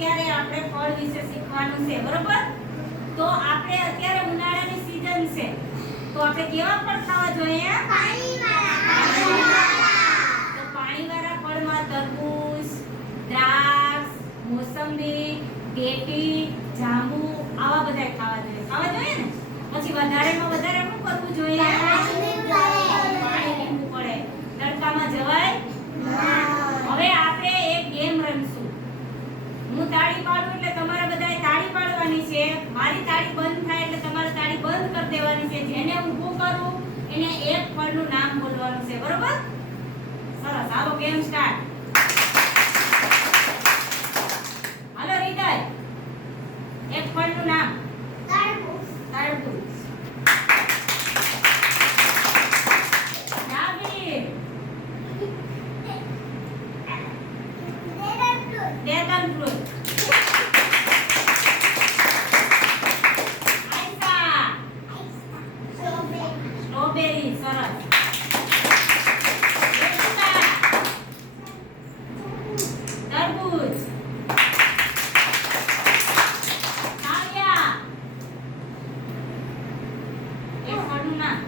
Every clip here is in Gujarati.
અત્યારે આપણે ફળ વિશે શીખવાનું છે, બરોબર? તો આપણે અત્યારે ઉનાળાની સીઝન છે, તો આપણે કેવા ફળ ખાવા જોઈએ? પાણીવાળા. તો પાણીવાળા ફળમાં તરબૂચ, દ્રાક્ષ, મોસંબી, કેટી, જાંબુ આવા બધા ખાવા જોઈએ. ખાવા જોઈએ ને? પછી વધારેમાં વધારે શું કરવું જોઈએ? પાણી પીવું પડે. તડકામાં જવાય ના. હવે આપણે એક ગેમ રમશું. હું તાળી પાડું એટલે તમારે બધાએ તાળી પાડવાની છે. મારી તાળી બંધ થાય એટલે તમારે તાળી બંધ કરી દેવાની છે. જેને ઊભું કરું એને એક ફળનું નામ બોલવાનું છે, બરોબર? સરસ, હાલો ગેમ સ્ટાર્ટ. હાલો હૃદય, એક ફળનું નામ. તરબૂચ. નાગીર. Dragon fruit. આઈસા. સ્ટ્રોબેરી. સરસ. તરબૂચ. કાવ્યા. એક ફળનું નામ.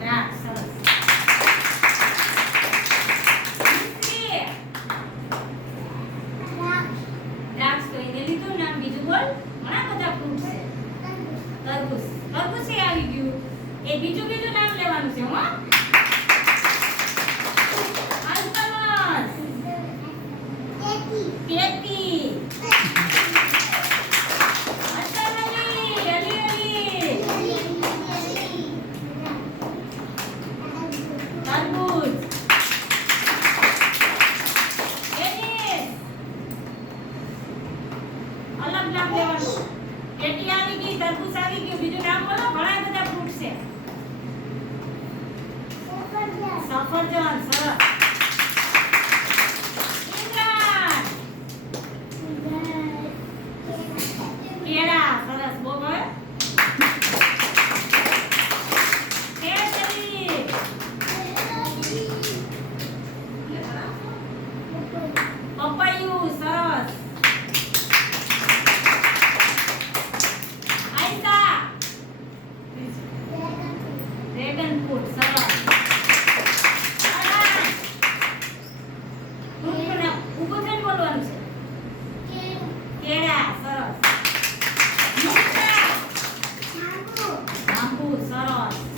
દ્રાક્ષ. સરસ. દ્રાક્ષ તો એને લીધું નામ. બીજું બોલ. ઘણા બધા ફ્રૂટ છે. તરબૂચ. તરબૂચ એ આવી ગયું. એ બીજું નામ લેવાનું છે, હો. અલકમસ. કેટી. અસરલી. અલી. તરબૂચ. કેટી. અલગ નામ લેવાનું. કેટી આવી ગઈ, તરબૂચ આવી ગયું. બીજું નામ બોલો. ઘણા બધા ફ્રૂટ છે. સફરજન. સરસ. ઇમરાન. કેળા. સરસ. બોલ. કેસરી. પપૈયું. સરસ. આઈસા. Dragon fruit. સરસ. ઊભું થઈને બોલવાનું છે. કેળા. સરસ. જાંબુ. સરસ.